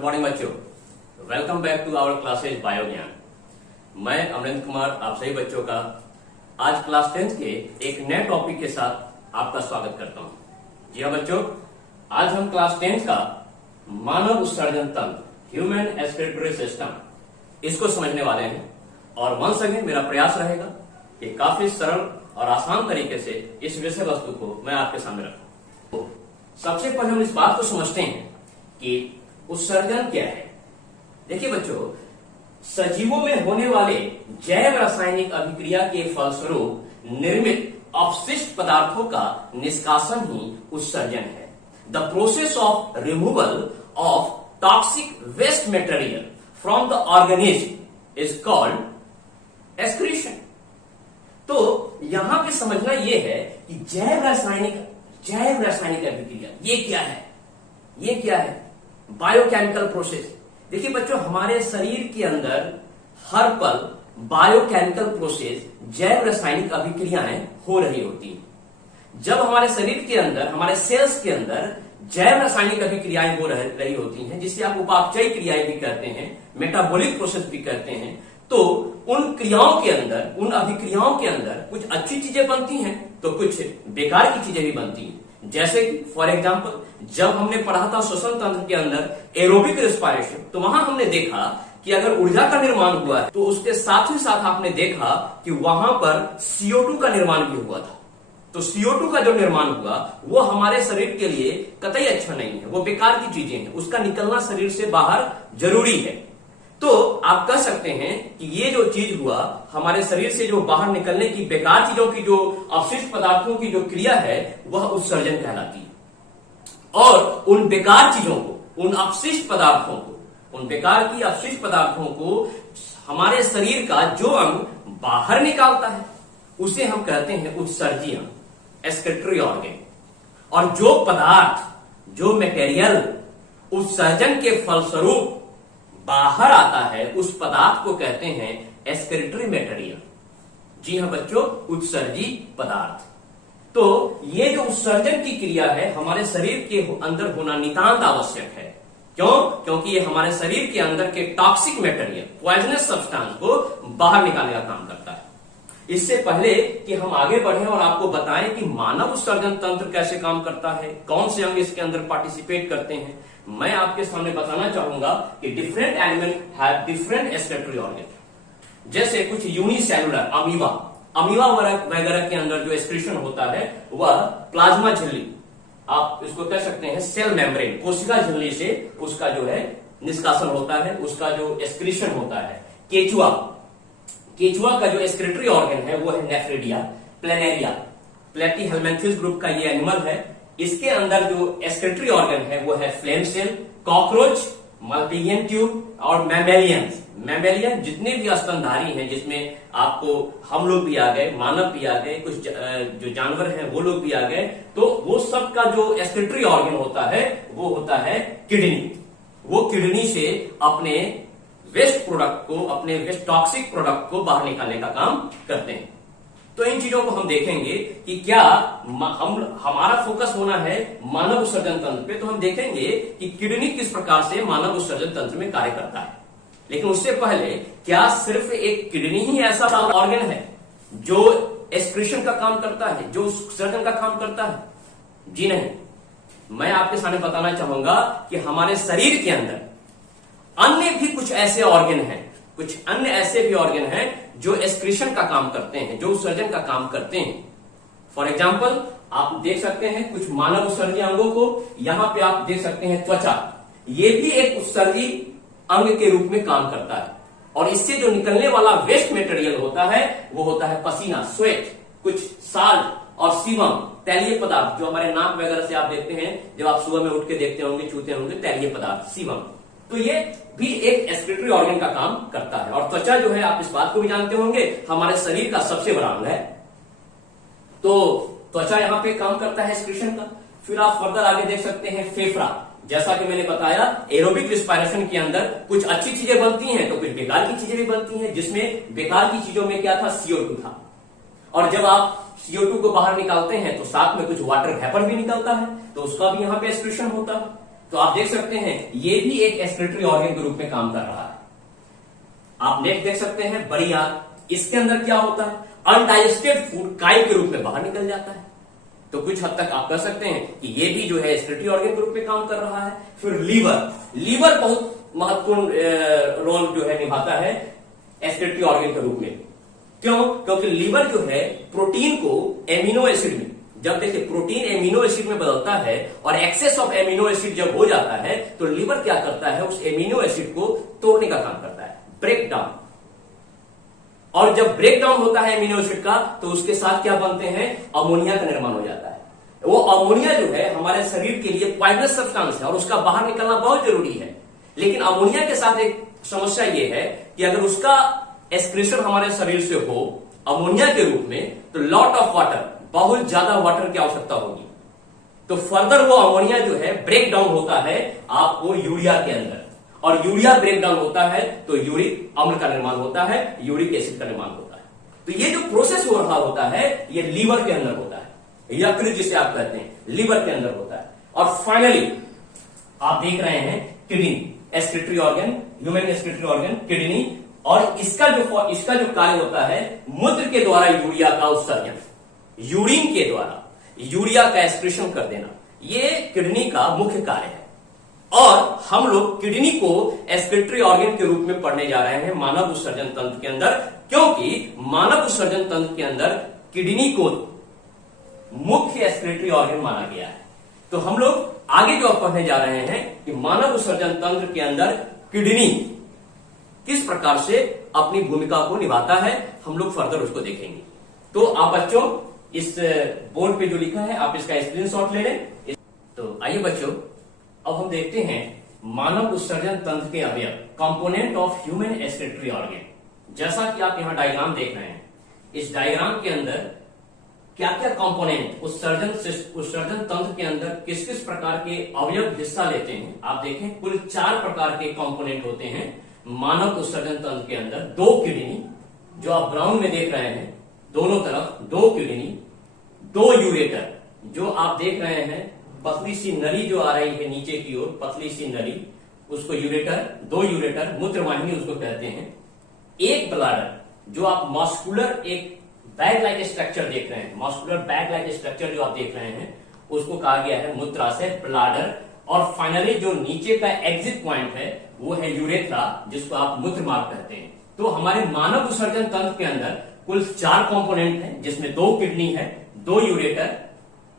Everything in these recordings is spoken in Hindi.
गुड मॉर्निंग बच्चों, welcome back to our classes bio Gyan. मैं अमरेंद्र कुमार आप सभी बच्चों का आज क्लास 10th के एक नए टॉपिक के साथ आपका स्वागत करता हूं। जी हाँ बच्चों, आज हम क्लास 10th का मानव उत्सर्जन तंत्र ह्यूमन एक्सक्रीटरी सिस्टम इसको समझने वाले हैं। और वंस अगेन मेरा प्रयास रहेगा कि काफी सरल और आसान तरीके से इस विषय वस्तु को मैं आपके सामने रखूं। सबसे पहले हम इस बात को समझते हैं कि उत्सर्जन क्या है। देखिए बच्चों, सजीवों में होने वाले जैव रासायनिक अभिक्रिया के फलस्वरूप निर्मित अपशिष्ट पदार्थों का निष्कासन ही उत्सर्जन है। The process of removal of toxic waste material from the organism is called excretion. तो यहां पे समझना यह है कि जैव रासायनिक अभिक्रिया ये क्या है? Biochemical process. देखिए बच्चों, हमारे शरीर के अंदर हर पल बायोकेमिकल प्रोसेस जैव रासायनिक अभिक्रियाएं हो रही होती हैं। जब हमारे शरीर के अंदर, हमारे सेल्स के अंदर जैव रासायनिक अभिक्रियाएं हो रही होती हैं, जिसे आप उपापचयी क्रियाएं भी कहते हैं, मेटाबॉलिक प्रोसेस भी कहते हैं, तो उन क्रियाओं के अंदर, उन अभिक्रियाओं के अंदर कुछ अच्छी चीजें बनती हैं तो कुछ बेकार की चीजें भी बनती हैं। जैसे कि फॉर एग्जांपल, जब हमने पढ़ा था श्वसन तंत्र के अंदर एरोबिक रेस्पिरेशन, तो वहां हमने देखा कि अगर ऊर्जा का निर्माण हुआ है तो उसके साथ ही साथ आपने देखा कि वहां पर CO2 का निर्माण भी हुआ था। तो CO2 का जो निर्माण हुआ वो हमारे शरीर के लिए कतई अच्छा नहीं है, वो बेकार की चीजें हैं, उसका निकलना शरीर से बाहर जरूरी है। तो आप कह सकते हैं कि ये जो चीज हुआ हमारे शरीर से जो बाहर निकलने की बेकार चीजों की, जो अपशिष्ट पदार्थों की जो क्रिया है वह उत्सर्जन कहलाती है। और उन बेकार चीजों को, उन अपशिष्ट पदार्थों को, उन बेकार की अपशिष्ट पदार्थों को हमारे शरीर का जो अंग बाहर निकालता है उसे हम कहते हैं उत्सर्जी अंग, एक्सक्रीटरी ऑर्गन। और जो पदार्थ, जो मटेरियल उत्सर्जन के फलस्वरूप बाहर आता है उस पदार्थ को कहते हैं एक्सक्रीटरी मटेरियल। जी हाँ बच्चों, उत्सर्जी पदार्थ। तो ये जो उत्सर्जन की क्रिया है हमारे शरीर के अंदर होना नितांत आवश्यक है। क्यों? क्योंकि ये हमारे शरीर के अंदर के टॉक्सिक मटेरियल, पॉइजनस सब्सटेंस को बाहर निकालने का काम करता है। इससे पहले कि हम आगे बढ़ें और आपको बताएं कि मानव उत्सर्जन तंत्र कैसे काम करता है, कौन से अंग इसके अंदर पार्टिसिपेट करते हैं, मैं आपके सामने बताना चाहूंगा कि different animal have different excretory organ. जैसे कुछ यूनिसेलुलर अमीबा वगैरह के अंदर जो एक्सक्रीशन होता है वह प्लाज्मा झिल्ली, आप इसको कह सकते हैं सेल मेम्ब्रेन, कोशिका झिल्ली से उसका जो है निष्कासन होता है, उसका जो एक्सक्रीशन होता है। केचुआ का जो एक्सक्रीटरी ऑर्गन है वो है नेफ्रिडिया प्लेनेरिया, प्लेटीहेल्मिन्थस ग्रुप का ये एनिमल है। इसके अंदर जो एक्सक्रीटरी ऑर्गन है वो है फ्लेम सेल, कॉकरोच, मल्टीयन ट्यूब और मैमेलियन जितने भी स्तनधारी हैं, जिसमें आपको हम लोग भी आ गए, मानव भी आ गए, कुछ जो जानवर हैं वो लोग भी आ गए, तो वो सब का जो एक्सक्रीटरी ऑर्गन होता है वो होता है किडनी। वो किडनी से अपने वेस्ट प्रोडक्ट को, अपने वेस्ट टॉक्सिक प्रोडक्ट को बाहर निकालने का काम करते हैं। तो इन चीजों को हम देखेंगे कि क्या हमारा फोकस होना है मानव उत्सर्जन तंत्र पे, तो हम देखेंगे कि किडनी किस प्रकार से मानव उत्सर्जन तंत्र में कार्य करता है। लेकिन उससे पहले, क्या सिर्फ एक किडनी ही ऐसा ऑर्गन है जो एक्सक्रीशन का काम करता है, जो उत्सर्जन का काम करता है? जी नहीं। मैं आपके सामने बताना चाहूंगा कि हमारे शरीर के अंदर अन्य भी कुछ ऐसे ऑर्गन हैं, कुछ अन्य ऐसे भी ऑर्गन हैं जो एक्सक्रीशन का काम करते हैं, जो उत्सर्जन का काम करते हैं। फॉर एग्जाम्पल, आप देख सकते हैं कुछ मानव उत्सर्जी अंगों को। यहां पे आप देख सकते हैं त्वचा, ये भी एक उत्सर्जी अंग के रूप में काम करता है। और इससे जो निकलने वाला वेस्ट मटेरियल होता है वो होता है पसीना, स्वेट, कुछ साल्ट और सीबम, तैलीय पदार्थ, जो हमारे नाक वगैरह से आप देखते हैं, जब आप सुबह में उठ के देखते होंगे, छूते होंगे, तैलीय पदार्थ, सीबम। तो ये भी एक एक्सक्रीटरी ऑर्गन का काम करता है। और त्वचा जो है, आप इस बात को भी जानते होंगे, हमारे शरीर का सबसे बड़ा अंग है। तो त्वचा यहां पे काम करता है एक्सक्रीशन का। फिर आप फर्दर आगे देख सकते हैं फेफड़ा। जैसा कि मैंने बताया, एरोबिक रिस्पायरेशन के अंदर कुछ अच्छी चीजें बनती हैं तो कुछ बेकार की चीजें भी बनती हैं, जिसमें बेकार की चीजों में क्या था? CO2 था। और जब आप CO2 को बाहर निकालते हैं तो साथ में कुछ वाटर वेपर भी निकलता है, तो उसका भी यहां पे एक्सक्रीशन होता है। तो आप देख सकते हैं ये भी एक एक्सक्रीटरी ऑर्गन के रूप में काम कर रहा है। आप नेक्स्ट देख सकते हैं बड़ी आंत, इसके अंदर क्या होता है, अनडाइजेस्टेड फूड काई के रूप में बाहर निकल जाता है। तो कुछ हद तक आप कह सकते हैं कि ये भी जो है एक्सक्रीटरी ऑर्गन के रूप में काम कर रहा है। फिर लीवर बहुत महत्वपूर्ण रोल जो है निभाता है एक्सक्रीटरी ऑर्गन के रूप में। क्यों? क्योंकि लीवर जो है प्रोटीन को एमिनो एसिड में, जब देखिए प्रोटीन एमिनो एसिड में बदलता है और एक्सेस ऑफ एमिनो एसिड जब हो जाता है तो लीवर क्या करता है, उस एमिनो एसिड को तोड़ने का काम करता है, ब्रेक डाउन। और जब ब्रेक डाउन होता है एमिनो एसिड का तो उसके साथ क्या बनते हैं, अमोनिया का निर्माण हो जाता है। वो अमोनिया जो है हमारे शरीर के लिए पॉइजनस सब्सटेंस है और उसका बाहर निकलना बहुत जरूरी है। लेकिन अमोनिया के साथ एक समस्या ये है कि अगर उसका एक्सक्रीशन हमारे शरीर से हो अमोनिया के रूप में तो लॉट ऑफ वाटर, बहुत ज्यादा वाटर की आवश्यकता होगी। तो फर्दर वो अमोनिया जो है ब्रेक डाउन होता है आपको यूरिया के अंदर, और यूरिया ब्रेक डाउन होता है तो यूरिक अम्ल का निर्माण होता है, यूरिक एसिड का निर्माण होता है। तो ये जो प्रोसेस हो रहा होता है ये लीवर के अंदर होता है, यकृत जिसे आप कहते हैं लीवर के अंदर होता है। और फाइनली आप देख रहे हैं kidney, excretory organ, human excretory organ kidney, और इसका जो कार्य होता है मूत्र के द्वारा यूरिया का उत्सर्जन, यूरिन के द्वारा यूरिया का एक्सक्रीशन कर देना, ये किडनी का मुख्य कार्य है। और हम लोग किडनी को एक्सक्रीटरी ऑर्गन के रूप में पढ़ने जा रहे हैं मानव उत्सर्जन तंत्र के अंदर, क्योंकि मानव उत्सर्जन तंत्र के अंदर किडनी को मुख्य एक्सक्रीटरी ऑर्गन माना गया है। तो हम लोग आगे जो पढ़ने जा रहे हैं कि मानव उत्सर्जन तंत्र के अंदर किडनी किस प्रकार से अपनी भूमिका को निभाता है, हम लोग फर्दर उसको देखेंगे। तो आप बच्चों इस बोर्ड पे जो लिखा है आप इसका स्क्रीनशॉट ले लें। तो आइए बच्चों अब हम देखते हैं मानव उत्सर्जन तंत्र के अवयव, component of human excretory organ. जैसा कि आप यहाँ डायग्राम देख रहे हैं, इस डायग्राम के अंदर क्या क्या कंपोनेंट उत्सर्जन तंत्र के अंदर किस किस प्रकार के अवयव हिस्सा लेते हैं, आप देखें कुल 4 प्रकार के कंपोनेंट होते हैं मानव उत्सर्जन तंत्र के अंदर। 2 किडनी जो आप ब्राउन में देख रहे हैं, दोनों तरफ 2 किडनी, 2 यूरेटर जो आप देख रहे हैं, पतली सी नली जो आ रही है नीचे की ओर, पतली सी नली, उसको यूरेटर, 2 यूरेटर, मूत्रवाहिनी उसको कहते हैं। 1 ब्लाडर जो आप मस्कुलर एक बैग लाइक स्ट्रक्चर देख रहे हैं, मस्कुलर बैग लाइक स्ट्रक्चर जो आप देख रहे हैं उसको कहा गया है मूत्राशय, ब्लाडर। और फाइनली जो नीचे का एग्जिट पॉइंट है वो है यूरेथ्रा, जिसको आप मूत्र मार्ग कहते हैं। तो हमारे मानव उत्सर्जन तंत्र के अंदर कुल 4 कंपोनेंट हैं, जिसमें 2 किडनी है, 2 यूरेटर,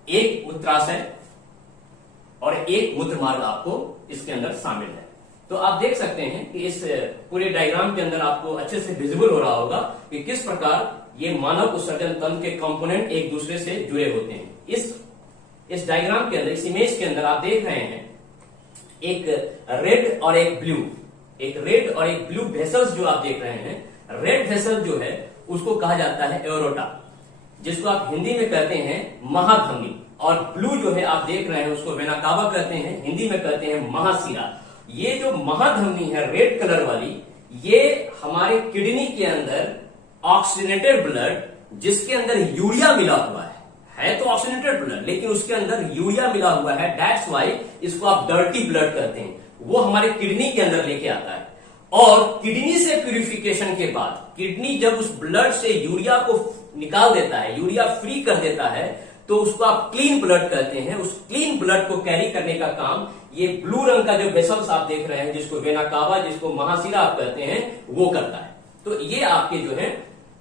1 मूत्राशय और 1 मूत्र मार्ग आपको इसके अंदर शामिल है। तो आप देख सकते हैं कि इस पूरे डायग्राम के अंदर आपको अच्छे से विजिबल हो रहा होगा कि किस प्रकार ये मानव उत्सर्जन तंत्र के कंपोनेंट एक दूसरे से जुड़े होते हैं। इस डायग्राम के अंदर, इस इमेज के अंदर आप देख रहे हैं एक रेड और एक ब्लू, एक रेड और एक ब्लू वेसल्स जो आप देख रहे हैं। रेड वेसल जो है उसको कहा जाता है एओरोटा, जिसको आप हिंदी में कहते हैं महाधमनी, और ब्लू जो है आप देख रहे हैं उसको वेना कावा कहते हैं, हिंदी में कहते हैं महाशिरा। ये जो महाधमनी है रेड कलर वाली, ये हमारे किडनी के अंदर ऑक्सीजनेटेड ब्लड, जिसके अंदर यूरिया मिला हुआ है तो ऑक्सीजनेटेड ब्लड, लेकिन उसके अंदर यूरिया मिला हुआ है, दैट्स वाई इसको आप डर्टी ब्लड कहते हैं, वो हमारे किडनी के अंदर लेके आता है। और किडनी से प्यूरिफिकेशन के बाद, किडनी जब उस ब्लड से यूरिया को निकाल देता है, यूरिया फ्री कर देता है, तो उसको आप क्लीन ब्लड कहते हैं। उस क्लीन ब्लड को कैरी करने का काम ये ब्लू रंग का जो वेसल्स आप देख रहे हैं, जिसको वेना कावा, जिसको महाशिरा आप कहते हैं, वो करता है। तो ये आपके जो है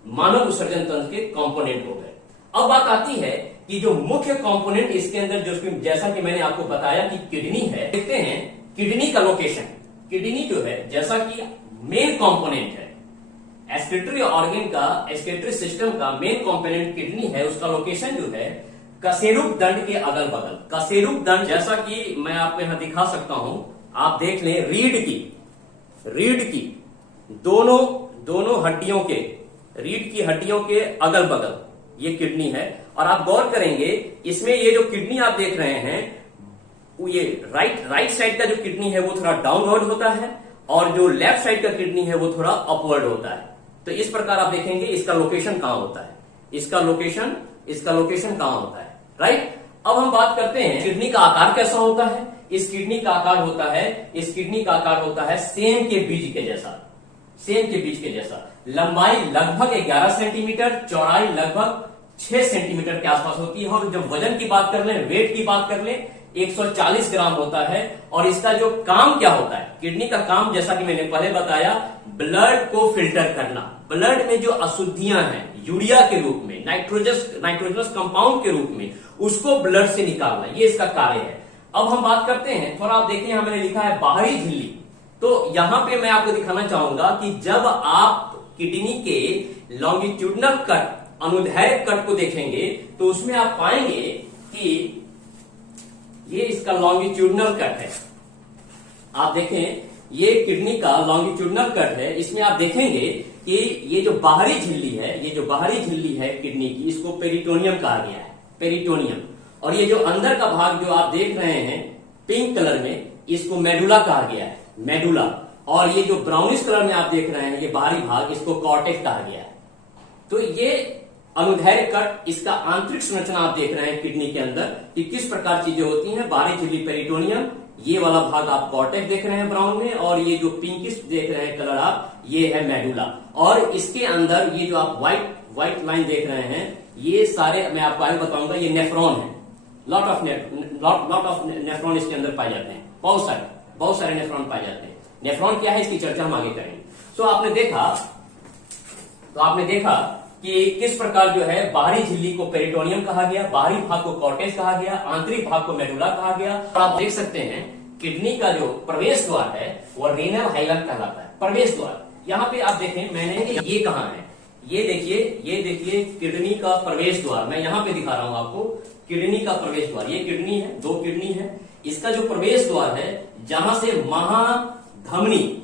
मानव उत्सर्जन तंत्र के कंपोनेंट हो गए। अब बात आती है कि जो मुख्य कंपोनेंट इसके अंदर, जो जैसा कि मैंने आपको बताया कि किडनी है, देखते हैं किडनी का लोकेशन। किडनी जो है जैसा कि मेन कंपोनेंट है एक्सक्रीटरी ऑर्गन का, एक्सक्रीटरी सिस्टम का मेन कंपोनेंट किडनी है, उसका लोकेशन जो है कशेरुक दंड के अगल बगल। कशेरुक दंड जैसा कि मैं आपको यहां दिखा सकता हूं, आप देख लें, रीढ़ की दोनों हड्डियों के, रीढ़ की हड्डियों के अगल बगल ये किडनी है। और आप गौर करेंगे इसमें ये जो किडनी आप देख रहे हैं, ये राइट साइड का जो किडनी है वो थोड़ा डाउनवर्ड होता है, और जो लेफ्ट साइड का किडनी है वो थोड़ा अपवर्ड होता है। तो इस प्रकार आप देखेंगे इसका लोकेशन कहां होता है, इसका लोकेशन कहां होता है, राइट। अब हम बात करते हैं किडनी का आकार कैसा होता है। इस किडनी का आकार होता है, इस किडनी का आकार होता है सेम के बीज के जैसा, सेम के बीज के जैसा। लंबाई लगभग 11 सेंटीमीटर, चौड़ाई लगभग 6 सेंटीमीटर के आसपास होती है। और जब वजन की बात कर लें, वेट की बात कर लें, 140 ग्राम होता है। और इसका जो काम क्या होता है, किडनी का काम जैसा कि मैंने पहले बताया, ब्लड को फिल्टर करना, ब्लड में जो अशुद्धियां हैं यूरिया के रूप में, नाइट्रोजनस कंपाउंड के रूप में, उसको ब्लड से निकालना, ये इसका कार्य है। अब हम बात करते हैं, थोड़ा आप देखिए यहां मैंने लिखा है बाहरी झिल्ली। तो यहां पे मैं आपको दिखाना चाहूंगा कि जब आप किडनी के लॉन्गिट्यूडनल कट, अनुदैर्घ्य कट को देखेंगे तो उसमें आप पाएंगे कि ये इसका लॉन्गिट्यूडनल कट है। आप देखें, ये किडनी का लॉन्गिट्यूडनल कट है। इसमें आप देखेंगे कि ये जो बाहरी झिल्ली है, ये जो बाहरी झिल्ली है किडनी की, इसको पेरिटोनियम कहा गया है, पेरिटोनियम। और ये जो अंदर का भाग जो आप देख रहे हैं पिंक कलर में, इसको मेडुला कहा गया है, मेडुला। और ये जो ब्राउनिश कलर में आप देख रहे हैं ये बाहरी भाग, इसको कॉर्टेक्स कहा गया है। तो ये अनुदैर्घ्य कट, इसका आंतरिक संरचना आप देख रहे हैं किडनी के अंदर कि किस प्रकार चीजें होती हैं। बाहरी झिल्ली पेरिटोनियम, ये वाला भाग आप कॉर्टेक्स देख रहे हैं ब्राउन में, और ये जो पिंकिश देख रहे हैं कलर आप, ये है मेडुला। और इसके अंदर ये जो आप व्हाइट लाइन देख रहे हैं, ये सारे मैं आपको आगे बताऊंगा, ये नेफ्रॉन है। लॉट ऑफ नेफ्रॉन इसके अंदर पाए जाते हैं, बहुत सारे नेफ्रॉन पाए जाते हैं। नेफ्रॉन क्या है, इसकी चर्चा हम आगे करेंगे। तो आपने देखा कि किस प्रकार जो है बाहरी झिल्ली को पेरिटोनियम कहा गया, बाहरी भाग को कॉर्टेक्स कहा गया, आंतरिक भाग को मेडुला कहा गया। और आप देख सकते हैं किडनी का जो प्रवेश द्वार है वो रेनल हाइलम कहलाता है, प्रवेश द्वार। यहाँ पे आप देखें, मैंने ये कहाँ है, ये देखिए किडनी का प्रवेश द्वार। मैं यहाँ पे दिखा रहा हूं आपको किडनी का प्रवेश द्वार। ये किडनी है, 2 किडनी है। इसका जो प्रवेश द्वार है, जहां से महाधमनी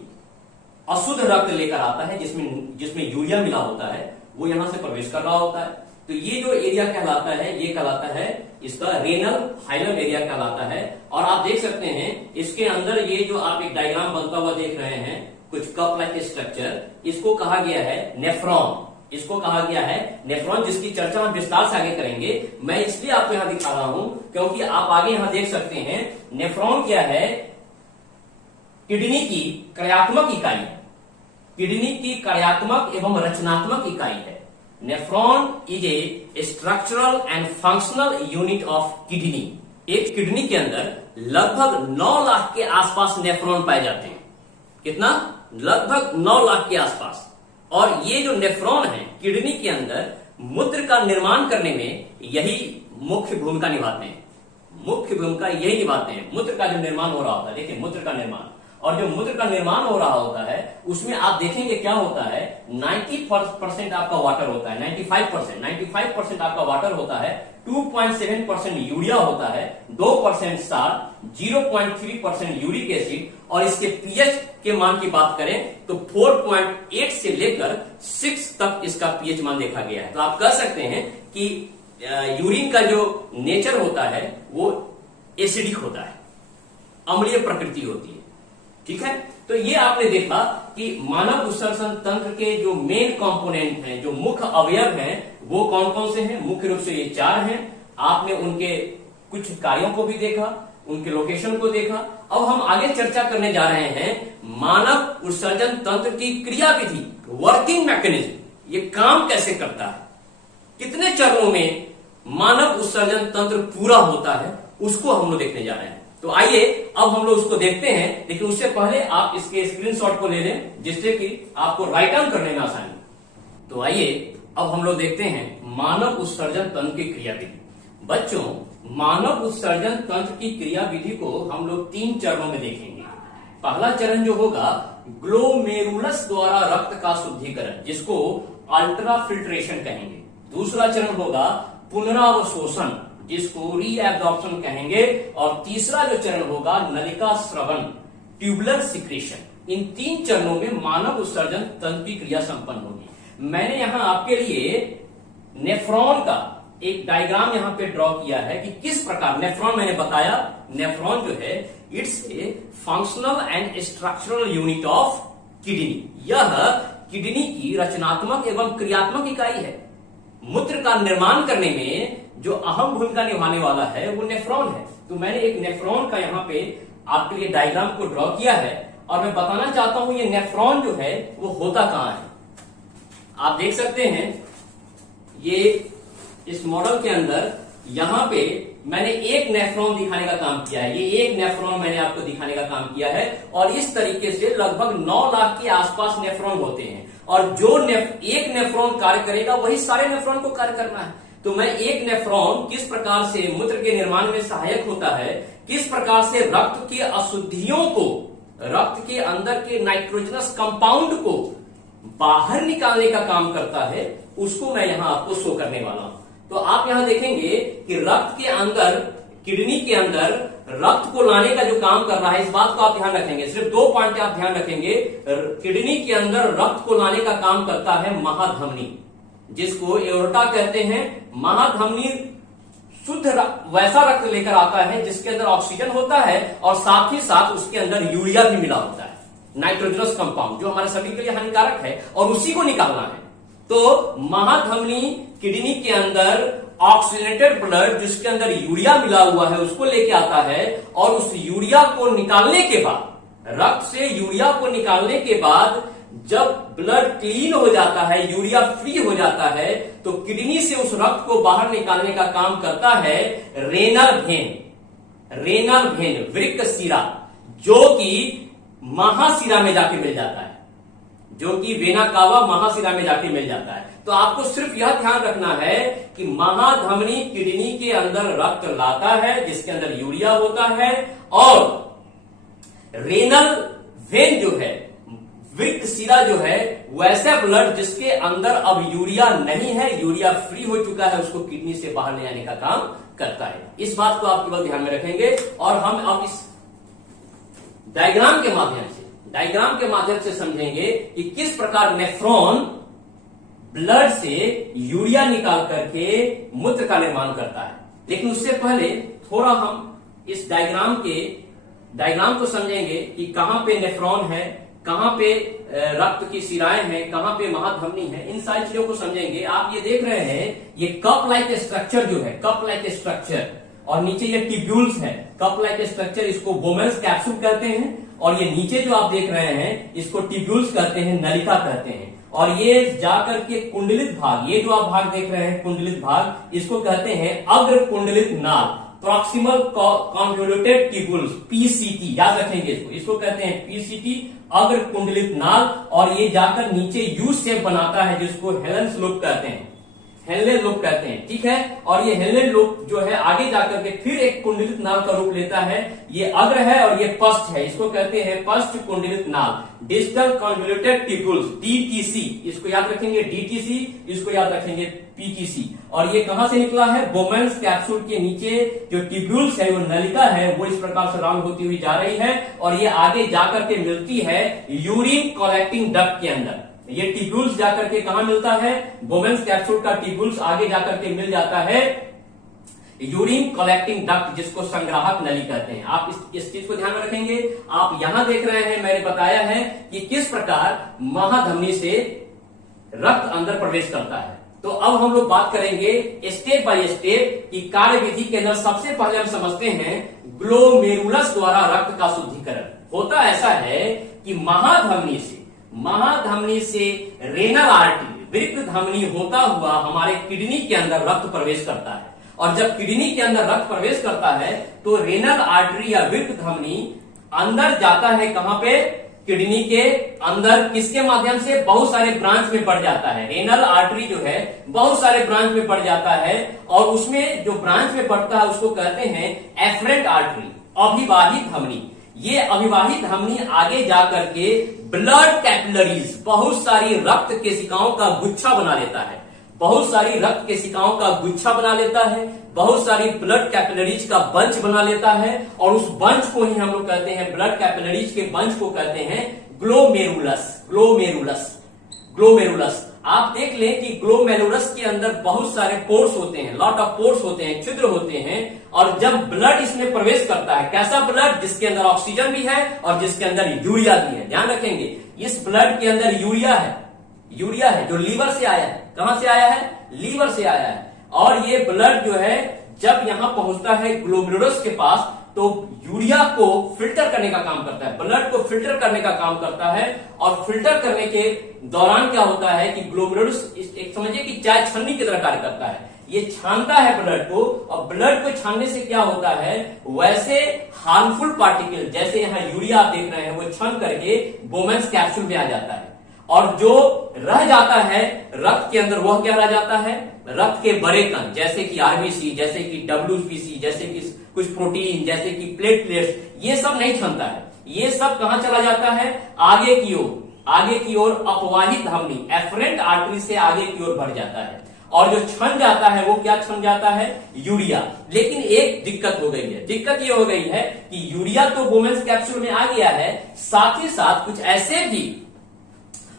अशुद्ध रक्त लेकर आता है, जिसमें यूरिया मिला होता है, वो यहां से प्रवेश कर रहा होता है। तो ये जो एरिया कहलाता है, ये कहलाता है इसका रेनल हाइलम एरिया कहलाता है। और आप देख सकते हैं इसके अंदर ये जो आप एक डायग्राम बनता हुआ देख रहे हैं, कुछ कप लाइक स्ट्रक्चर, इसको कहा गया है नेफ्रॉन, इसको कहा गया है नेफ्रॉन, जिसकी चर्चा हम विस्तार से आगे करेंगे। मैं इसलिए आपको यहां दिखा रहा हूं क्योंकि आप आगे यहां देख सकते हैं नेफ्रॉन क्या है, किडनी की कार्यात्मक इकाई है, किडनी की कार्यात्मक एवं रचनात्मक इकाई है। Nephron is a structural and functional unit of kidney. एक किडनी के अंदर लगभग 9 लाख के आसपास नेफ्रॉन पाए जाते हैं। कितना? लगभग 9 लाख के आसपास। और ये जो नेफ्रॉन है किडनी के अंदर मूत्र का निर्माण करने में यही मुख्य भूमिका निभाते हैं, मुख्य भूमिका यही निभाते हैं। मूत्र का जो निर्माण हो रहा होता है, देखिए मूत्र का निर्माण, और जो मूत्र का निर्माण हो रहा होता है उसमें आप देखेंगे क्या होता है, 90% आपका वाटर होता है, 95% आपका वाटर होता है, 2.7% यूरिया होता है, 2% सार, 0.3% यूरिक एसिड। और इसके पीएच के मान की बात करें तो 4.8 से लेकर 6 तक इसका पीएच मान देखा गया है। तो आप कह सकते हैं कि यूरिन का जो नेचर होता है वो एसिडिक होता है, अम्लीय प्रकृति होती है। ठीक है, तो ये आपने देखा कि मानव उत्सर्जन तंत्र के जो मेन कंपोनेंट हैं, जो मुख्य अवयव हैं, वो कौन कौन से हैं। मुख्य रूप से ये 4 हैं। आपने उनके कुछ कार्यों को भी देखा, उनके लोकेशन को देखा। अब हम आगे चर्चा करने जा रहे हैं मानव उत्सर्जन तंत्र की क्रियाविधि, वर्किंग मैकेनिज्म, ये काम कैसे करता है, कितने चरणों में मानव उत्सर्जन तंत्र पूरा होता है, उसको हम लोग देखने जा रहे हैं। तो आइए अब हम लोग उसको देखते हैं, लेकिन उससे पहले आप इसके स्क्रीनशॉट को ले लें जिससे कि आपको राइट डाउन करने में आसानी। तो आइए अब हम लोग देखते हैं मानव उत्सर्जन तंत्र की क्रियाविधि। बच्चों, मानव उत्सर्जन तंत्र की क्रियाविधि को हम लोग 3 चरणों में देखेंगे। पहला चरण जो होगा ग्लोमेरुलस द्वारा रक्त का शुद्धिकरण, जिसको अल्ट्राफिल्ट्रेशन कहेंगे। दूसरा चरण होगा पुनरावशोषण, जिसको रीएब्जॉर्प्शन कहेंगे। और तीसरा जो चरण होगा नलिका स्रवण, ट्यूबुलर सिक्रेशन। इन 3 चरणों में मानव उत्सर्जन तंत्र की क्रिया संपन्न होगी। मैंने यहां आपके लिए नेफ्रॉन का एक डायग्राम यहां पे ड्रॉ किया है कि किस प्रकार नेफ्रॉन, मैंने बताया नेफ्रॉन जो है it's a functional and structural unit of kidney. यह किडनी की रचनात्मक एवं क्रियात्मक इकाई है। मूत्र का निर्माण करने में जो अहम भूमिका निभाने वाला है वो नेफ्रॉन है। तो मैंने एक नेफ्रॉन का यहाँ पे आपके लिए डायग्राम को ड्रॉ किया है और मैं बताना चाहता हूं ये नेफ्रॉन जो है वो होता कहां है। आप देख सकते हैं ये इस मॉडल के अंदर यहां पे मैंने एक नेफ्रॉन दिखाने का काम किया है। ये एक नेफ्रॉन मैंने आपको दिखाने का काम किया है और इस तरीके से लगभग 9 लाख के आसपास नेफ्रॉन होते हैं और जो एक नेफ्रॉन कार्य करेगा वही सारे नेफ्रॉन को कार्य करना है। तो मैं एक नेफ्रॉन किस प्रकार से मूत्र के निर्माण में सहायक होता है, किस प्रकार से रक्त की अशुद्धियों को, रक्त के अंदर के नाइट्रोजनस कंपाउंड को बाहर निकालने का काम करता है, उसको मैं यहां आपको शो करने वाला हूं। तो आप यहां देखेंगे कि रक्त के अंदर, किडनी के अंदर रक्त को लाने का जो काम कर रहा है, इस बात को आप ध्यान रखेंगे। सिर्फ 2 पॉइंट आप ध्यान रखेंगे। किडनी के अंदर रक्त को लाने का काम करता है महाधमनी, जिसको एओर्टा कहते हैं। महाधमनी शुद्ध वैसा रक्त लेकर आता है जिसके अंदर ऑक्सीजन होता है और साथ ही साथ उसके अंदर यूरिया भी मिला होता है, नाइट्रोजनस कंपाउंड, जो हमारे शरीर के लिए हानिकारक है, और उसी को निकालना है। तो महाधमनी किडनी के अंदर ऑक्सीजनेटेड ब्लड, जिसके अंदर यूरिया मिला हुआ है, उसको लेके आता है और उस यूरिया को निकालने के बाद, रक्त से यूरिया को निकालने के बाद जब ब्लड क्लीन हो जाता है, यूरिया फ्री हो जाता है, तो किडनी से उस रक्त को बाहर निकालने का काम करता है रेनल वेन। रेनल वेन, वृक्क शिरा, जो कि महाशिरा में जाके मिल जाता है, जो कि वेना कावा महाशिरा में जाके मिल जाता है। तो आपको सिर्फ यह ध्यान रखना है कि महाधमनी किडनी के अंदर रक्त लाता है जिसके अंदर यूरिया होता है, और रेनल वेन जो है, वृक्क शिरा जो है, वैसा ब्लड जिसके अंदर अब यूरिया नहीं है, यूरिया फ्री हो चुका है, उसको किडनी से बाहर ले आने का काम करता है। इस बात को आप केवल ध्यान में रखेंगे और हम अब इस डायग्राम के माध्यम से समझेंगे कि किस प्रकार नेफ्रॉन ब्लड से यूरिया निकाल करके मूत्र का निर्माण करता है। लेकिन उससे पहले थोड़ा हम इस डायग्राम को समझेंगे कि कहां पे नेफ्रॉन है, कहां पे रक्त की शिराएं हैं, कहां पे महाधमनी है, इन सारी चीजों को समझेंगे। आप ये देख रहे हैं, ये कप लाइक स्ट्रक्चर जो है, कप लाइक स्ट्रक्चर, और नीचे ये ट्यूब्यूल्स है। कप लाइक स्ट्रक्चर, इसको बोमेन्स कैप्सूल कहते हैं, और ये नीचे जो आप देख रहे हैं इसको ट्यूब्यूल्स कहते हैं, नलिका कहते हैं। और ये जाकर के कुंडलित भाग, ये जो आप भाग देख रहे हैं कुंडलित भाग, इसको कहते हैं अग्र कुंडलित नाल, प्रॉक्सिमल कॉन्वोल्यूटेड ट्यूब्यूल्स, पीसीटी, याद रखेंगे इसको कहते हैं पीसीटी, अग्र कुंडलित नाल। और ये जाकर नीचे यू शेप बनाता है जिसको हेलेन्स लूप कहते हैं, हेलेन लूप कहते हैं, ठीक है। और ये हेलेन लूप जो है आगे जाकर के फिर एक कुंडलित नाल का रूप लेता है। ये अग्र है और ये पश्च है, इसको कहते हैं पश्च कुंडलित नाल, डिस्टल कॉन्वोल्यूटेड ट्यूब्यूल्स, डीटीसी, इसको याद रखेंगे डीटीसी, इसको याद रखेंगे पीटीसी। और ये कहां से निकला है, बोमेन्स कैप्सूल के नीचे जो ट्यूब्यूल्स है, वो नलिका है, वो इस प्रकार से राउंड होती हुई जा रही है और ये आगे जाकर के मिलती है यूरिन कलेक्टिंग डक्ट के अंदर। ये ट्यूब्यूल्स जाकर के कहां मिलता है, बोमेन्स कैप्सूल का ट्यूब्यूल्स आगे जाकर के मिल जाता है यूरिन कलेक्टिंग डक्ट, जिसको संग्राहक नली कहते हैं। आप इस चीज को ध्यान में रखेंगे। आप यहां देख रहे हैं, मैंने बताया है कि किस प्रकार महाधमनी से रक्त अंदर प्रवेश करता है। तो अब हम लोग बात करेंगे स्टेप बाय स्टेप कि कार्य विधि के अंदर सबसे पहले हम समझते हैं ग्लोमेरुलस द्वारा रक्त का शुद्धिकरण। होता ऐसा है कि महाधमनी से रेनल आर्टरी, वृक्क धमनी होता हुआ हमारे किडनी के अंदर रक्त प्रवेश करता है। और जब किडनी के अंदर रक्त प्रवेश करता है तो रेनल आर्टरी या वृक्क धमनी अंदर जाता है, कहां पे, किडनी के अंदर, किसके माध्यम से, बहुत सारे ब्रांच में बढ़ जाता है। रेनल आर्टरी जो है बहुत सारे ब्रांच में बढ़ जाता है और उसमें जो ब्रांच में बढ़ता है उसको कहते हैं एफरेंट आर्टरी, अभिवाहित धमनी। ये अभिवाहित धमनी आगे जाकर के ब्लड कैपिलरीज, बहुत सारी रक्त केशिकाओं का गुच्छा बना लेता है, बहुत सारी रक्त केशिकाओं का गुच्छा बना लेता है, बहुत सारी ब्लड कैपिलरीज का बंच बना लेता है और उस बंच को ही हम लोग कहते हैं, ब्लड कैपिलरीज के बंच को कहते हैं ग्लोमेरुलस। आप देख लें कि ग्लोमेरुलस के अंदर बहुत सारे पोर्स होते हैं, लॉट ऑफ पोर्स होते हैं, छिद्र होते हैं। और जब ब्लड इसमें प्रवेश करता है, कैसा ब्लड, जिसके अंदर ऑक्सीजन भी है और जिसके अंदर यूरिया भी है। ध्यान रखेंगे, इस ब्लड के अंदर यूरिया है, यूरिया है जो लीवर से आया है। कहां से आया है? लीवर से आया है। और ये ब्लड जो है जब यहां पहुंचता है ग्लोमेरुलस के पास तो यूरिया को फिल्टर करने का काम करता है, ब्लड को फिल्टर करने का काम करता है। और फिल्टर करने के दौरान क्या होता है कि ग्लोमेरुलस एक समझिए कि चाय छन्नी की तरह कार्य करता है, ये छानता है ब्लड को। और ब्लड को छानने से क्या होता है, वैसे हार्मफुल पार्टिकल जैसे यहाँ यूरिया आप देख रहे हैं वो छन करके बोमेन्स कैप्सूल में आ जाता है। और जो रह जाता है रक्त के अंदर वह क्या रह जाता है, रक्त के बड़े कण जैसे कि आरबीसी, जैसे कि डब्ल्यूबीसी, जैसे कि कुछ प्रोटीन, जैसे कि प्लेटलेट्स, ये सब नहीं छनता है। ये सब कहां चला जाता है? आगे की ओर, आगे की ओर अपवाहित धमनी एफरेंट आर्टरी से आगे की ओर बढ़ जाता है। और जो छन जाता है वो क्या छन जाता है? यूरिया। लेकिन एक दिक्कत हो गई है, दिक्कत ये हो गई है कि यूरिया तो बोमेन्स कैप्सूल में आ गया है, साथ ही साथ कुछ ऐसे भी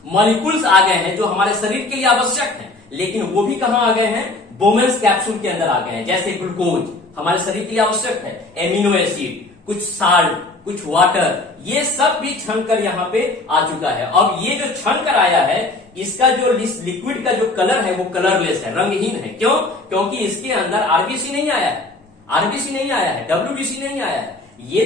मॉलिक्यूल्स आ गए हैं जो हमारे शरीर के लिए आवश्यक हैं, लेकिन वो भी कहां आ गए हैं? बोमेन्स कैप्सूल के अंदर आ गए हैं। जैसे ग्लूकोज हमारे शरीर के लिए आवश्यक है, एमिनो एसिड, कुछ साल्ट, कुछ वाटर, ये सब भी छनकर यहां पे आ चुका है। अब ये जो छनकर आया है इसका जो लिक्विड का जो कलर है वो कलरलेस है, रंगहीन है। क्यों? क्योंकि इसके अंदर आरबीसी नहीं आया है, आरबीसी नहीं आया है, डब्ल्यूबीसी नहीं आया है। ये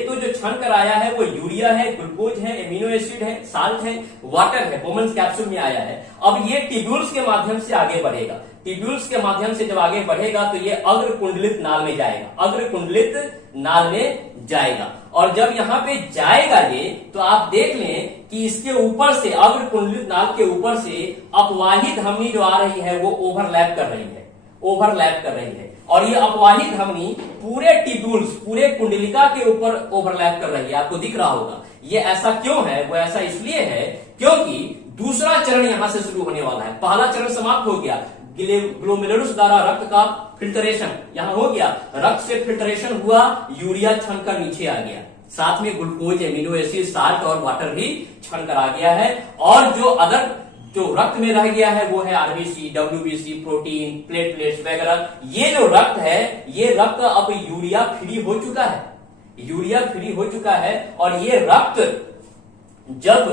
तो जो छन कर आया है वो यूरिया है, ग्लूकोज है, एमिनो एसिड है, साल्ट है, वाटर है, बोमेन्स कैप्सूल में आया है। अब ये ट्यूब्यूल्स के माध्यम से आगे बढ़ेगा। ट्यूब्यूल्स के माध्यम से जब आगे बढ़ेगा तो ये अग्र कुंडलित नाल में जाएगा, अग्र कुंडलित नाल में जाएगा। और जब यहां पे जाएगा ये तो आप देख लें कि इसके ऊपर से अग्र कुंडलित नाल के ऊपर से अपवाही धमनी जो आ रही है वो ओवरलैप कर रही है, ओवरलैप कर रही है। और ये अपवाही धमनी पूरे ट्यूब्यूल्स, पूरे कुंडलिका के ऊपर ओवरलैप कर रही है, आपको दिख रहा होगा। ये ऐसा क्यों है? वो ऐसा इसलिए है क्योंकि दूसरा चरण यहां से शुरू होने वाला है। पहला चरण समाप्त हो गया, ग्लोमेरुलस द्वारा रक्त का फिल्टरेशन यहां हो गया, रक्त से फिल्टरेशन हुआ, यूरिया छनकर नीचे आ गया, साथ में ग्लूकोज, एमिनो एसिड, साल्ट और वाटर भी छनकर आ गया है। और जो रक्त में रह गया है वो है आरबीसी, डब्ल्यूबीसी, प्रोटीन, प्लेटलेट्स वगैरह। ये जो रक्त है ये रक्त अब यूरिया फ्री हो चुका है, यूरिया फ्री हो चुका है। और ये रक्त जब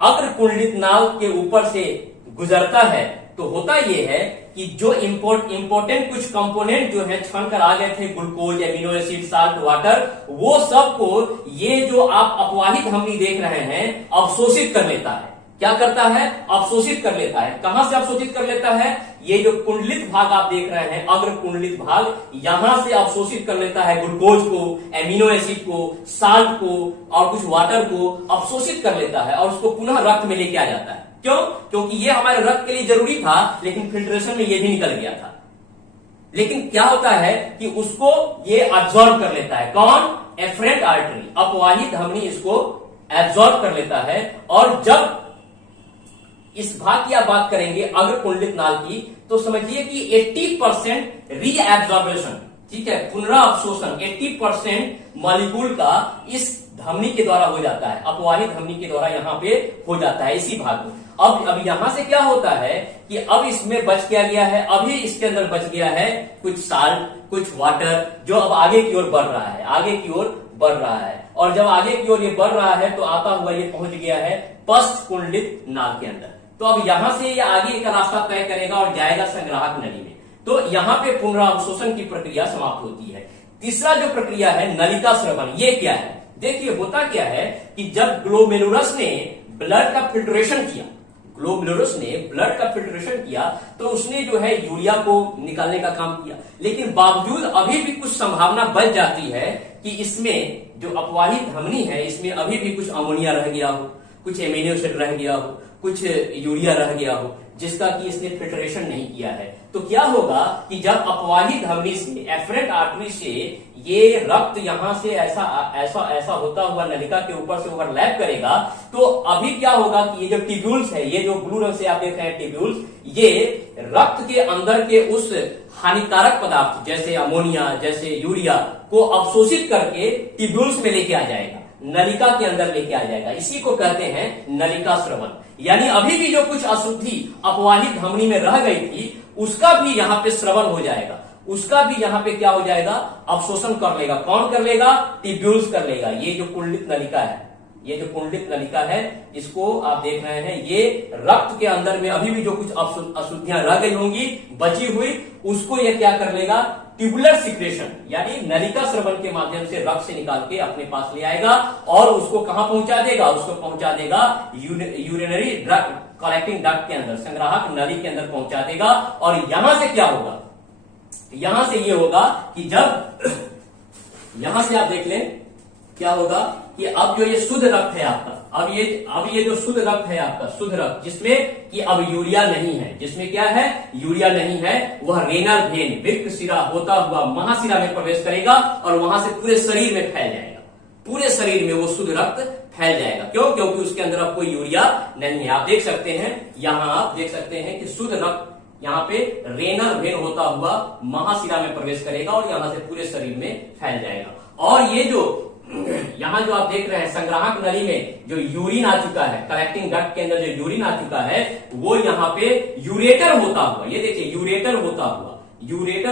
अग्र कुंडलित नाल के ऊपर से गुजरता है तो होता यह है कि जो इंपोर्टेंट कुछ कंपोनेंट जो है छनकर आ गए थे, glucose, amino acid, salt, water, वो सबको ये जो आप अपवाही धमनी देख रहे हैं अवशोषित कर लेता है। क्या करता है? अवशोषित कर लेता है। कहां से अवशोषित कर लेता है? ये जो कुंडलित भाग आप देख रहे हैं, अग्र कुंडलित भाग, यहां से अवशोषित कर लेता है ग्लूकोज को, एमिनो एसिड को, साल्ट को और कुछ वाटर को अवशोषित कर लेता है और उसको पुनः रक्त में लेके आ जाता है। क्यों? क्योंकि ये हमारे रक्त के लिए जरूरी था, लेकिन फिल्ट्रेशन में ये भी निकल गया था। लेकिन क्या होता है कि उसको ये एब्जॉर्ब कर लेता है। कौन? एफरेंट आर्टरी, अपवाही धमनी इसको एब्जॉर्ब कर लेता है। और जब इस भाग की आप बात करेंगे अग्र कुंडलित नाल की, तो समझिए कि 80% रीएब्जॉर्बेशन, ठीक है, पुनराअवशोषण 80% मॉलिक्यूल का इस धमनी के द्वारा हो जाता है, अपवाही धमनी के द्वारा यहां पे हो जाता है इसी भाग में। अब यहां से क्या होता है कि अब इसमें बच क्या गया है, अभी इसके अंदर बच गया है कुछ साल्ट, कुछ वाटर, जो अब आगे की ओर बढ़ रहा है, आगे की ओर बढ़ रहा है। और जब आगे की ओर ये बढ़ रहा है तो आता हुआ ये पहुंच गया है पश्च कुंडलित नाल के अंदर। तो अब यहां से ये आगे का रास्ता तय करेगा और जाएगा संग्राहक नली में। तो यहां पे पुनराअवशोषण की प्रक्रिया समाप्त होती है। तीसरा जो प्रक्रिया है नलिका स्रवण, ये क्या है? देखिए होता क्या है कि जब ग्लोमेरुलस ने ब्लड का फिल्ट्रेशन किया, ग्लोमेरुलस ने ब्लड का फिल्ट्रेशन किया तो उसने जो है यूरिया को निकालने का काम किया, लेकिन बावजूद अभी भी कुछ संभावना बच जाती है कि इसमें जो अपवाही धमनी है इसमें अभी भी कुछ अमोनिया रह गया हो, कुछ एमिनो एसिड रह गया हो, कुछ यूरिया रह गया हो, जिसका कि इसने फिल्ट्रेशन नहीं किया है। तो क्या होगा कि जब अपवाही धमनी से, एफरेंट आर्टरी से ये रक्त यहां से ऐसा होता हुआ नलिका के ऊपर से ओवरलैप करेगा, तो अभी क्या होगा कि ये जो ट्यूब्यूल्स है, ये जो ब्लू रंग से आप देख रहे हैं ट्यूब्यूल्स, ये रक्त के अंदर के उस हानिकारक पदार्थ जैसे अमोनिया, जैसे यूरिया को अवशोषित करके ट्यूब्यूल्स में लेके आ जाएगा, नलिका के अंदर लेके आ जाएगा। इसी को कहते हैं नलिका स्रवण। यानी अभी भी जो कुछ अशुद्धि अपवाही धमनी में रह गई थी उसका भी यहां पे स्रवण हो जाएगा, उसका भी यहां पे क्या हो जाएगा? अवशोषण कर लेगा। कौन कर लेगा? ट्यूब्यूल्स कर लेगा। ये जो कुंडलित नलिका है, ये जो पुंडलिक नलिका है, इसको आप देख रहे हैं, ये रक्त के अंदर में अभी भी जो कुछ अशुद्धियां रह गई होंगी, बची हुई, उसको ये क्या कर लेगा, ट्यूबुलर सिक्रेशन यानी नलिका स्रवण के माध्यम से रक्त से निकाल के अपने पास ले आएगा और उसको कहां पहुंचा देगा, उसको पहुंचा देगा यूरिनरी कलेक्टिंग डक्ट के अंदर, संग्राहक नली के अंदर पहुंचा देगा। और यहां से क्या होगा, यहां से ये होगा कि जब यहां से आप देख लें क्या होगा कि अब जो ये शुद्ध रक्त है आपका, अब ये जो शुद्ध रक्त है आपका, शुद्ध रक्त जिसमें कि अब यूरिया नहीं है, जिसमें क्या है, यूरिया नहीं है, वह रेनल वेन वृक्क शिरा होता हुआ महाशिरा में प्रवेश करेगा और वहां से पूरे शरीर में फैल जाएगा, पूरे शरीर में वो शुद्ध रक्त फैल जाएगा। क्यों? क्योंकि उसके अंदर अब कोई यूरिया नहीं है। आप देख सकते हैं, यहां आप देख सकते हैं कि शुद्ध रक्त यहाँ पे रेनल वेन होता हुआ महाशिरा में प्रवेश करेगा और यहां से पूरे शरीर में फैल जाएगा। और ये जो यहां जो आप देख रहे हैं संग्राहक नली में जो यूरिन आ चुका है, कलेक्टिंग डक्ट के अंदर जो यूरिन आ चुका है, वो यहाँ पे यूरेटर होता हुआ, ये देखिए यूरेटर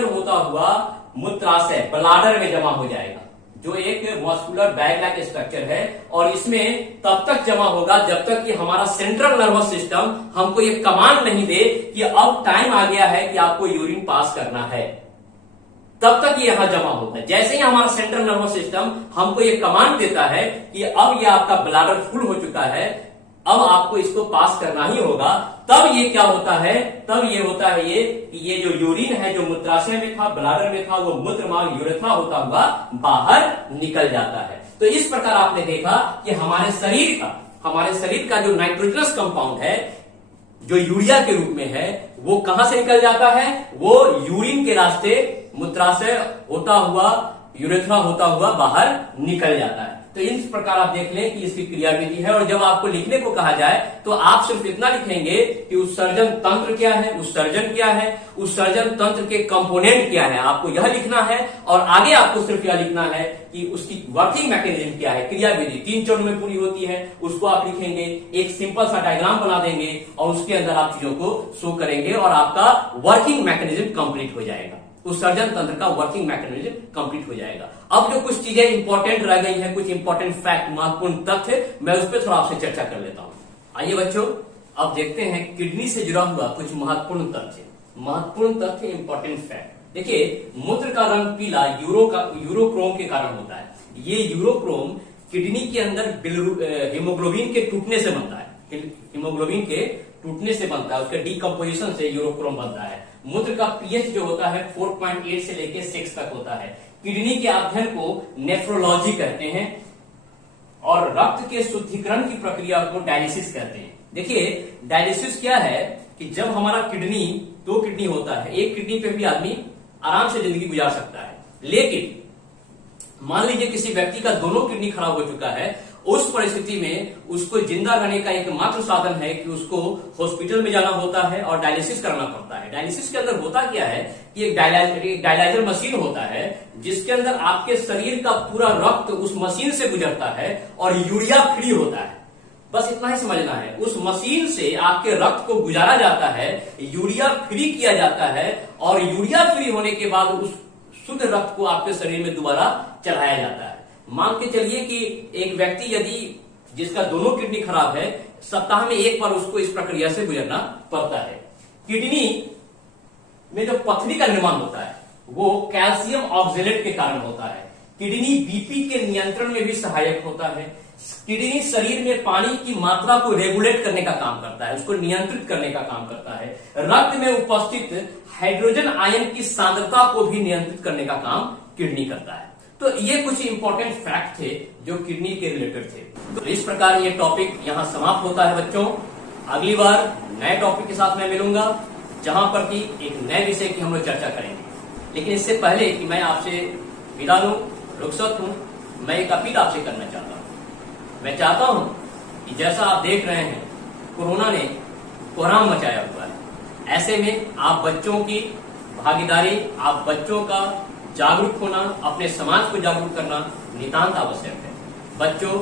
होता हुआ मूत्राशय ब्लाडर में जमा हो जाएगा, जो एक मस्कुलर बैग लाइक स्ट्रक्चर है। और इसमें तब तक जमा होगा जब तक कि हमारा सेंट्रल नर्वस सिस्टम हमको ये कमांड नहीं दे कि अब टाइम आ गया है कि आपको यूरिन पास करना है, तब तक ये यहां जमा होता है। जैसे ही हमारा सेंट्रल नर्वस सिस्टम हमको ये कमांड देता है कि अब ये आपका ब्लाडर फुल हो चुका है, अब आपको इसको पास करना ही होगा, तब ये क्या होता है, तब ये होता है ये जो यूरिन है जो मूत्राशय में था, ब्लाडर में था, वो मूत्र मार्ग यूरेथ्रा होता हुआ बाहर निकल जाता है। तो इस प्रकार आपने देखा कि हमारे शरीर का जो नाइट्रोजनस कंपाउंड है जो यूरिया के रूप में है, वो कहां से निकल जाता है, वो यूरिन के रास्ते मूत्राशय होता हुआ, यूरेथ्रा होता हुआ बाहर निकल जाता है। तो इस प्रकार आप देख लें कि इसकी क्रियाविधि है। और जब आपको लिखने को कहा जाए तो आप सिर्फ इतना लिखेंगे कि उत्सर्जन तंत्र क्या है, उत्सर्जन क्या है, उत्सर्जन तंत्र के कंपोनेंट क्या है, आपको यह लिखना है। और आगे आपको सिर्फ यह लिखना है कि उसकी वर्किंग मैकेनिज्म क्या है, क्रियाविधि 3 चरणों में पूरी होती है, उसको आप लिखेंगे, एक सिंपल सा डायग्राम बना देंगे और उसके अंदर आप चीजों को शो करेंगे और आपका वर्किंग मैकेनिज्म कंप्लीट हो जाएगा, उत्सर्जन तंत्र का वर्किंग मैकेनिज्म कंप्लीट हो जाएगा। अब जो कुछ चीजें इंपॉर्टेंट रह गई हैं, कुछ इंपॉर्टेंट फैक्ट, महत्वपूर्ण तथ्य, मैं उस पर थोड़ा आपसे चर्चा कर लेता हूं। आइए बच्चों, अब देखते हैं किडनी से जुड़ा हुआ कुछ महत्वपूर्ण तथ्य, इंपॉर्टेंट फैक्ट। देखिए, मूत्र का रंग पीला यूरोक्रोम के कारण होता है। ये यूरोक्रोम किडनी के अंदर हीमोग्लोबिन के टूटने से बनता है, हीमोग्लोबिन के टूटने से बनता है, उसके डीकम्पोजिशन से यूरोक्रोम बनता है। मूत्र का पीएच जो होता है 4.8 से लेकर 6 तक होता है। किडनी के अध्ययन को नेफ्रोलॉजी कहते हैं और रक्त के शुद्धिकरण की प्रक्रिया को डायलिसिस कहते हैं। देखिए, डायलिसिस क्या है कि जब हमारा किडनी, 2 किडनी होता है, एक किडनी पे भी आदमी आराम से जिंदगी गुजार सकता है, लेकिन मान लीजिए किसी व्यक्ति का दोनों किडनी खराब हो चुका है, उस परिस्थिति में उसको जिंदा रहने का एकमात्र साधन है कि उसको हॉस्पिटल में जाना होता है और डायलिसिस करना पड़ता है। डायलिसिस के अंदर होता क्या है कि एक डायलाइजर मशीन होता है जिसके अंदर आपके शरीर का पूरा रक्त उस मशीन से गुजरता है और यूरिया फ्री होता है। बस इतना ही समझना है, उस मशीन से आपके रक्त को गुजारा जाता है, यूरिया फ्री किया जाता है और यूरिया फ्री होने के बाद उस शुद्ध रक्त को आपके शरीर में दोबारा चढ़ाया जाता है। मान के चलिए कि एक व्यक्ति यदि जिसका दोनों किडनी खराब है, सप्ताह में एक बार उसको इस प्रक्रिया से गुजरना पड़ता है। किडनी में जो पथरी का निर्माण होता है वो कैल्शियम ऑक्जेलेट के कारण होता है। किडनी बीपी के नियंत्रण में भी सहायक होता है। किडनी शरीर में पानी की मात्रा को रेगुलेट करने का काम करता है, उसको नियंत्रित करने का काम करता है। रक्त में उपस्थित हाइड्रोजन आयन की सांद्रता को भी नियंत्रित करने का काम किडनी करता है। तो ये कुछ इंपॉर्टेंट फैक्ट थे जो किडनी के रिलेटेड थे। तो इस प्रकार ये टॉपिक यहाँ समाप्त होता है बच्चों। अगली बार नए टॉपिक के साथ मैं मिलूंगा जहां पर कि एक नए विषय की हम लोग चर्चा करेंगे। लेकिन इससे पहले कि मैं आपसे विदा लूं, रुखसत हूं, मैं एक अपील आपसे करना चाहता हूं। मैं चाहता हूं कि जैसा आप देख रहे हैं कोरोना ने कोहराम मचाया हुआ है, ऐसे में आप बच्चों की भागीदारी, आप बच्चों का जागरूक होना, अपने समाज को जागरूक करना नितांत आवश्यक है। बच्चों,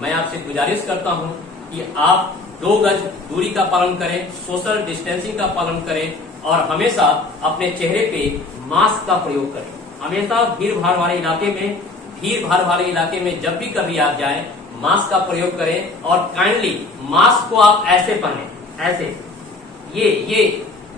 मैं आपसे गुजारिश करता हूं कि आप 2 गज दूरी का पालन करें, सोशल डिस्टेंसिंग का पालन करें और हमेशा अपने चेहरे पे मास्क का प्रयोग करें। हमेशा भीड़ भाड़ वाले इलाके में जब भी कभी आप जाएं, मास्क का प्रयोग करें और काइंडली मास्क को आप ऐसे पहने, ऐसे। ये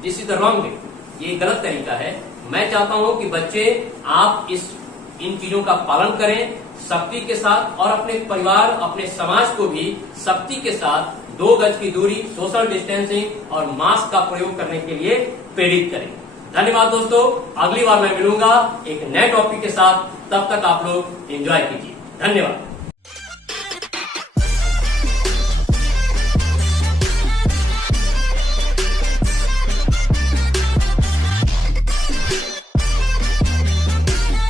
this is the wrong way, ये गलत तरीका है। मैं चाहता हूं कि बच्चे आप इन चीजों का पालन करें सख्ती के साथ, और अपने परिवार, अपने समाज को भी सख्ती के साथ 2 गज की दूरी, सोशल डिस्टेंसिंग और मास्क का प्रयोग करने के लिए प्रेरित करें। धन्यवाद दोस्तों, अगली बार मैं मिलूंगा एक नए टॉपिक के साथ। तब तक आप लोग एंजॉय कीजिए। धन्यवाद।